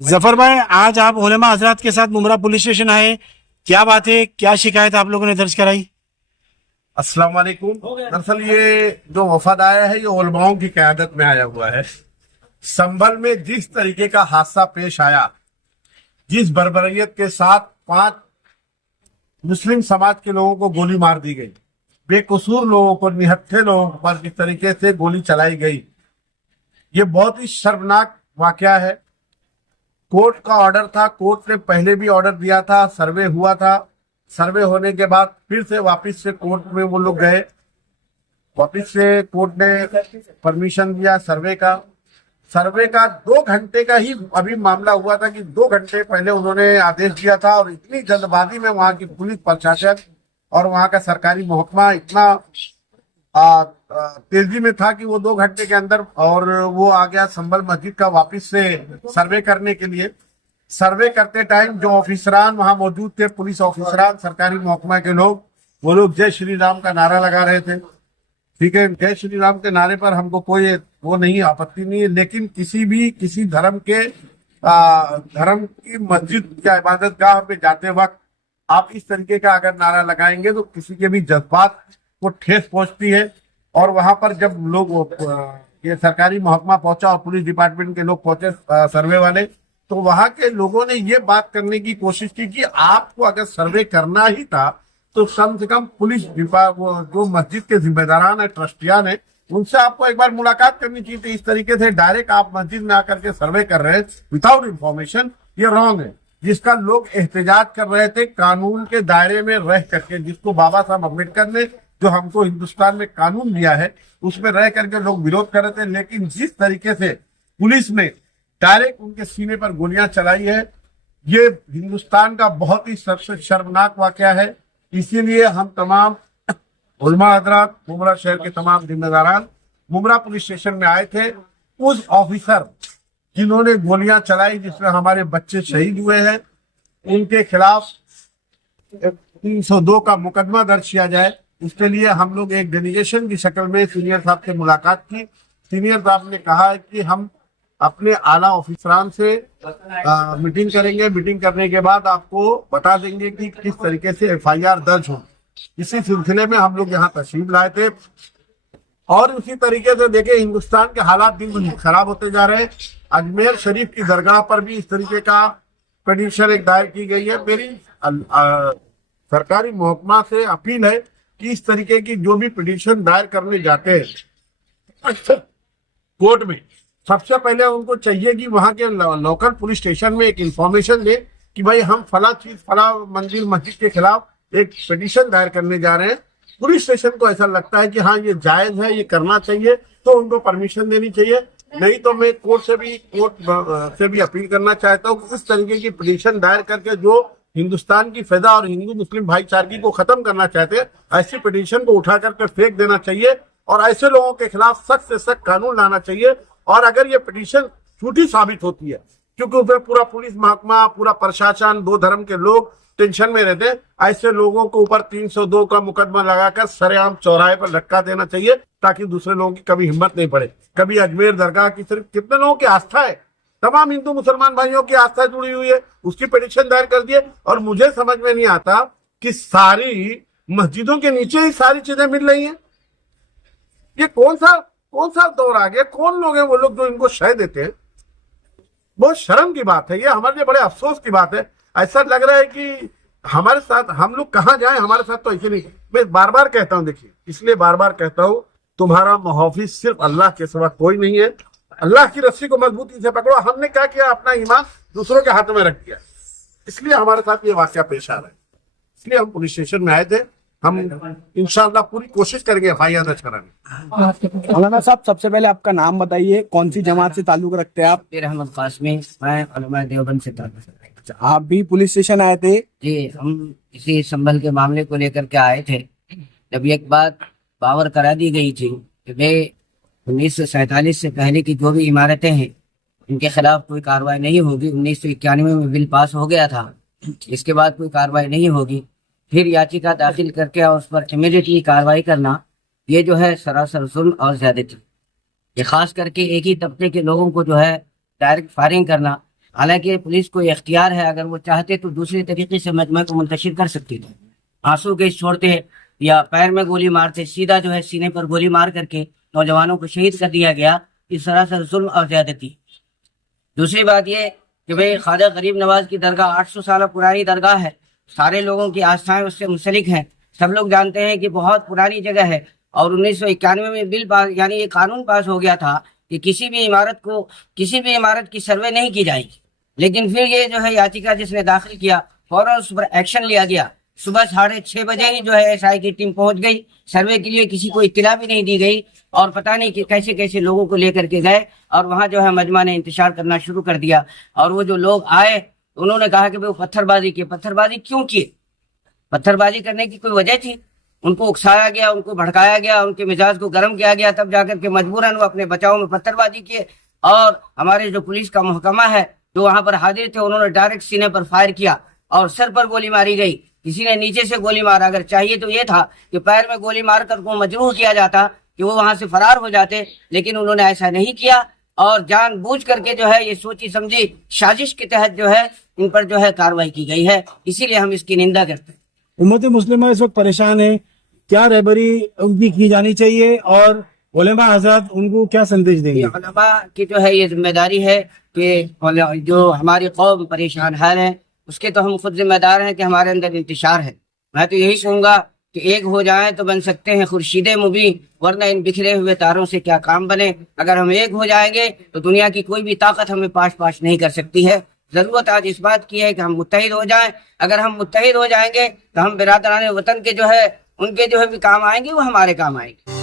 जफर भाई, आज आप उलेमा हजरात के साथ मुमरा पुलिस स्टेशन आए, क्या बात है, क्या शिकायत आप लोगों ने दर्ज कराई? अस्सलाम वालेकुम। दरअसल ये जो वफद आया है ये उलमाओं की क़यादत में आया हुआ है। संभल में जिस तरीके का हादसा पेश आया, जिस बर्बरियत के साथ 5 मुस्लिम समाज के लोगों को गोली मार दी गई, बेकसूर लोगों को, निहत्थे लोगों पर जिस तरीके से गोली चलाई गई, ये बहुत ही शर्मनाक वाकया है। कोर्ट का ऑर्डर था, कोर्ट ने पहले भी ऑर्डर दिया था, सर्वे हुआ था। सर्वे होने के बाद फिर से वापस से कोर्ट में वो लोग गए, वापस से कोर्ट ने परमिशन दिया सर्वे का। सर्वे का 2 घंटे का ही अभी मामला हुआ था कि 2 घंटे पहले उन्होंने आदेश दिया था, और इतनी जल्दबाजी में वहां की पुलिस प्रशासन और वहां का सरकारी महकमा इतना तेजी में था कि वो 2 घंटे के अंदर और वो आ गया संभल मस्जिद का वापस से सर्वे करने के लिए। सर्वे करते टाइम जो ऑफिसरान वहां मौजूद थे, पुलिस ऑफिसरान, सरकारी महकमा के लोग, वो लोग जय श्री राम का नारा लगा रहे थे। ठीक है, जय श्री राम के नारे पर हमको कोई वो नहीं, आपत्ति नहीं है, लेकिन किसी धर्म के धर्म की मस्जिद या इबादत गाह पे जाते वक्त आप इस तरीके का अगर नारा लगाएंगे तो किसी के भी जज्बात को ठेस पहुंचती है। और वहां पर जब लोग ये सरकारी महकमा पहुंचा और पुलिस डिपार्टमेंट के लोग पहुंचे, सर्वे वाले, तो वहां के लोगों ने ये बात करने की कोशिश की कि आपको अगर सर्वे करना ही था तो कम से कम पुलिस जो मस्जिद के जिम्मेदारान है, ट्रस्टियान है, उनसे आपको एक बार मुलाकात करनी चाहिए थी। इस तरीके से डायरेक्ट आप मस्जिद में आकर के सर्वे कर रहे हैं विदाउट इंफॉर्मेशन, ये रॉन्ग है। जिसका लोग एहतजाज कर रहे थे कानून के दायरे में रह करके, जिसको बाबा साहब अम्बेडकर ने जो हमको हिंदुस्तान में कानून दिया है उसमें रह करके लोग विरोध कर रहे थे, लेकिन जिस तरीके से पुलिस ने डायरेक्ट उनके सीने पर गोलियां चलाई है, ये हिंदुस्तान का बहुत ही सबसे शर्मनाक वाकया है। इसीलिए हम तमाम उलमा हजरात, मुमरा शहर के तमाम जिम्मेदारान मुमरा पुलिस स्टेशन में आए थे। उस ऑफिसर जिन्होंने गोलियां चलाई, जिसमें हमारे बच्चे शहीद हुए हैं, उनके खिलाफ 302 का मुकदमा दर्ज किया जाए। इसके लिए हम लोग एक डेलीगेशन की शक्ल में सीनियर साहब से मुलाकात की। सीनियर साहब ने कहा है कि हम अपने आला ऑफिसरान से मीटिंग करेंगे, मीटिंग करने के बाद आपको बता देंगे कि किस तरीके से FIR दर्ज हो। इसी सिलसिले में हम लोग यहाँ तशरीफ लाए थे। और उसी तरीके से देखें, हिंदुस्तान के हालात दिन ब दिन खराब होते जा रहे हैं। अजमेर शरीफ की दरगाह पर भी इस तरीके का पिटीशन एक दायर की गई है। मेरी सरकारी महकमा से अपील है कि इस तरीके की जो भी पिटीशन दायर करने जाते हैं कोर्ट में, सबसे पहले उनको चाहिए कि वहां के लोकल पुलिस स्टेशन में एक इंफॉर्मेशन दे कि भाई हम फला चीज, फला मंदिर, मस्जिद के खिलाफ एक पिटीशन दायर करने जा रहे हैं। पुलिस स्टेशन को ऐसा लगता है कि हाँ ये जायज है, ये करना चाहिए, तो उनको परमिशन देनी चाहिए। नहीं तो मैं कोर्ट से भी अपील करना चाहता हूँ कि इस तरीके की पिटीशन दायर करके जो हिंदुस्तान की फिजा और हिंदू मुस्लिम भाईचारगी को खत्म करना चाहते हैं, ऐसी पिटीशन को उठा करके फेंक देना चाहिए और ऐसे लोगों के खिलाफ सख्त से सख्त कानून लाना चाहिए। और अगर ये पिटीशन झूठी साबित होती है, क्योंकि उसमें पूरा पुलिस महकमा, पूरा प्रशासन, 2 धर्म के लोग टेंशन में रहते हैं, ऐसे लोगों को ऊपर 302 का मुकदमा लगाकर सरेआम चौराहे पर लटका देना चाहिए, ताकि दूसरे लोगों की कभी हिम्मत नहीं पड़े। कभी अजमेर दरगाह की सिर्फ कितने लोगों की आस्था है, तमाम हिंदू मुसलमान भाइयों की आस्था जुड़ी हुई है, उसकी पिटीशन दायर कर दिए। और मुझे समझ में नहीं आता कि सारी मस्जिदों के नीचे ही सारी चीजें मिल रही हैं। ये कौन सा दौर आ गया? कौन लोग हैं वो लोग जो इनको शय देते हैं? बहुत शर्म की बात है, ये हमारे लिए बड़े अफसोस की बात है। ऐसा लग रहा है कि हमारे साथ हम लोग कहाँ जाएं, हमारे साथ तो ऐसे नहीं। मैं बार बार कहता हूँ, देखिए, इसलिए बार बार कहता हूँ, तुम्हारा मुहाफिज सिर्फ अल्लाह के सिवा कोई नहीं है। अल्लाह की रस्सी को मजबूती से पकड़ो। हमने क्या किया? अपना ईमान दूसरों के हाथों में रख दिया, इसलिए हमारे साथ ये वाकया पेश आ रहा है। इसलिए हम पुलिस स्टेशन में आए थे। हम इंशाअल्लाह पूरी कोशिश करेंगे FIR दर्ज कराने। मौलाना साहब, सबसे पहले आपका नाम बताइए, कौन सी जमात से ताल्लुक रखते हैं आप? रहमत कासमी, मैं उलमा देवबंद से ताल्लुक रखता हूं। आप भी पुलिस स्टेशन आए थे? जी, हम इसी संभल के मामले को लेकर के आए थे। जब एक बात पावर करा दी गई थी कि भाई 1947 से पहले की जो भी इमारतें हैं उनके खिलाफ कोई कार्रवाई नहीं होगी। 1991 में बिल पास हो गया था, इसके बाद कोई कार्रवाई नहीं होगी। फिर याचिका दाखिल करके और उस पर इमीडिएटली कार्रवाई करना, ये जो है सरासर जुल्म और ज्यादती। ये खास करके एक ही तबके के लोगों को जो है डायरेक्ट फायरिंग करना, हालांकि पुलिस को ये इख्तियार है, अगर वो चाहते तो दूसरे तरीके से मजमे को मुंतशिर कर सकती थी। आंसू गैस छोड़ते या पैर में गोली मारते, सीधा जो है सीने पर गोली मार करके नौजवानों को शहीद कर दिया गया। इस सरासर जुल्म और ज्यादती। दूसरी बात ये कि भाई ख्वाजा गरीब नवाज की दरगाह 800 साल पुरानी दरगाह है, सारे लोगों की आस्थाएं उससे मुंसलिक हैं। सब लोग जानते हैं कि बहुत पुरानी जगह है और 1991 में बिल पास यानी ये कानून पास हो गया था कि किसी भी इमारत की सर्वे नहीं की जाएगी। लेकिन फिर ये जो है याचिका जिसने दाखिल किया, फौरन उस पर एक्शन लिया गया। सुबह 6:30 बजे ही जो है एसआई की टीम पहुंच गई। सर्वे के लिए किसी को इत्तला भी नहीं दी गई और पता नहीं कि कैसे कैसे लोगों को लेकर के गए और वहां जो है मजमा ने इंतशार करना शुरू कर दिया। और वो जो लोग आए उन्होंने कहा कि वो पत्थरबाजी की। पत्थरबाजी क्यों किए? पत्थरबाजी करने की कोई वजह थी? उनको उकसाया गया, उनको भड़काया गया, उनके मिजाज को गर्म किया गया, तब जाकर के मजबूरन वो अपने बचाव में पत्थरबाजी किए। और हमारे जो पुलिस का महकमा है जो वहां पर हाजिर थे, उन्होंने डायरेक्ट सीने पर फायर किया और सर पर गोली मारी गई। किसी ने नीचे से गोली मारा। अगर चाहिए तो ये था कि पैर में गोली मारकर उनको मजबूर किया जाता कि वो वहां से फरार हो जाते, लेकिन उन्होंने ऐसा नहीं किया और जानबूझ करके जो है ये सोची समझी साजिश के तहत जो है इन पर जो है कार्रवाई की गई है। इसीलिए हम इसकी निंदा करते हैं। उम्मत मुस्लिमा इस वक्त परेशान है, क्या रहबरी उनकी की जानी चाहिए और उलेमा हजरत उनको क्या संदेश देंगे? उलेमा की जो है ये जिम्मेदारी है कि जो हमारी कौम परेशान हाल है उसके तो हम खुद जिम्मेदार हैं कि हमारे अंदर इंतशार है। मैं तो यही कहूँगा कि एक हो जाएं तो बन सकते हैं खुर्शीदे मुबीन, वरना इन बिखरे हुए तारों से क्या काम बने। अगर हम एक हो जाएंगे तो दुनिया की कोई भी ताकत हमें पाश नहीं कर सकती है। जरूरत आज इस बात की है कि हम मुत्तहिद हो जाएं। अगर हम मुत्तहिद हो जाएंगे तो हम बिरादरान वतन के जो है उनके जो है भी काम आएंगे, वो हमारे काम आएंगे।